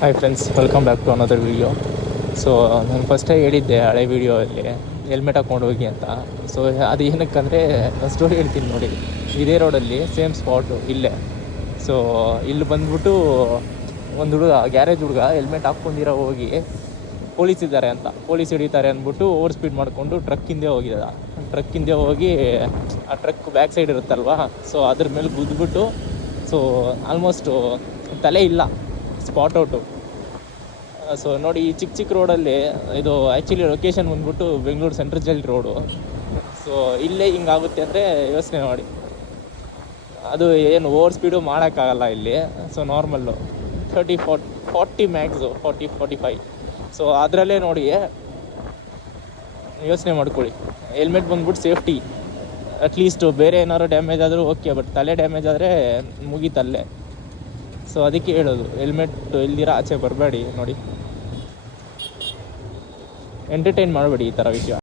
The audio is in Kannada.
Hi friends, welcome back to another video. So ನಾನು ಫಸ್ಟೇ ಹೇಳಿದ್ದೆ ಹಳೆ ವೀಡಿಯೋಲ್ಲಿ ಹೆಲ್ಮೆಟ್ ಹಾಕ್ಕೊಂಡು ಹೋಗಿ ಅಂತ. ಸೊ ಅದು ಏನಕ್ಕಂದರೆ ನಾನು ಸ್ಟೋರಿ ಹೇಳ್ತೀನಿ ನೋಡಿ. ಇದೇ ರೋಡಲ್ಲಿ ಸೇಮ್ ಸ್ಪಾಟು ಇಲ್ಲೇ. ಸೊ ಇಲ್ಲಿ ಬಂದ್ಬಿಟ್ಟು ಒಂದು ಹುಡುಗ, ಗ್ಯಾರೇಜ್ ಹುಡುಗ ಹೆಲ್ಮೆಟ್ ಹಾಕ್ಕೊಂಡಿರೋ ಹೋಗಿ ಪೊಲೀಸ್ ಇದ್ದಾರೆ ಅಂತ, ಪೊಲೀಸ್ ಹಿಡಿತಾರೆ ಅಂದ್ಬಿಟ್ಟು ಓವರ್ ಸ್ಪೀಡ್ ಮಾಡಿಕೊಂಡು ಟ್ರಕ್ ಹಿಂದೆ ಹೋಗಿದ್ದ. ಟ್ರಕ್ ಹಿಂದೆ ಹೋಗಿ ಆ ಟ್ರಕ್ ಬ್ಯಾಕ್ ಸೈಡ್ ಇರುತ್ತಲ್ವ, ಸೊ ಅದ್ರ ಮೇಲೆ ಗುದ್ದುಬಿಟ್ಟು, ಸೊ ಆಲ್ಮೋಸ್ಟು ತಲೆ ಇಲ್ಲ, ಸ್ಪಾಟ್ ಔಟು. ಸೊ ನೋಡಿ, ಈ ಚಿಕ್ಕ ಚಿಕ್ಕ ರೋಡಲ್ಲಿ ಇದು ಆ್ಯಕ್ಚುಲಿ ಲೊಕೇಶನ್ ಬಂದ್ಬಿಟ್ಟು Bengaluru central jail road. So ಇಲ್ಲೇ ಹಿಂಗಾಗುತ್ತೆ ಅಂದರೆ ಯೋಚನೆ ಮಾಡಿ. ಅದು ಏನು ಓವರ್ ಸ್ಪೀಡು ಮಾಡೋಕ್ಕಾಗಲ್ಲ ಇಲ್ಲಿ. So normal 40 max 45. ಸೊ ಅದರಲ್ಲೇ ನೋಡಿ, ಯೋಚನೆ ಮಾಡ್ಕೊಳ್ಳಿ. ಹೆಲ್ಮೆಟ್ ಬಂದ್ಬಿಟ್ಟು ಸೇಫ್ಟಿ, ಅಟ್ಲೀಸ್ಟು ಬೇರೆ ಏನಾದ್ರು ಡ್ಯಾಮೇಜ್ ಆದರೂ ಓಕೆ, ಬಟ್ ತಲೆ ಡ್ಯಾಮೇಜ್ ಆದರೆ ಮುಗೀತಲ್ಲೇ. ಸೊ ಅದಕ್ಕೆ ಹೇಳೋದು, ಹೆಲ್ಮೆಟ್ ಇಲ್ದಿರ ಆಚೆ ಬರಬೇಡಿ. ನೋಡಿ, ಎಂಟರ್ಟೈನ್ ಮಾಡಬೇಡಿ ಈ ಥರ ವಿಷಯ.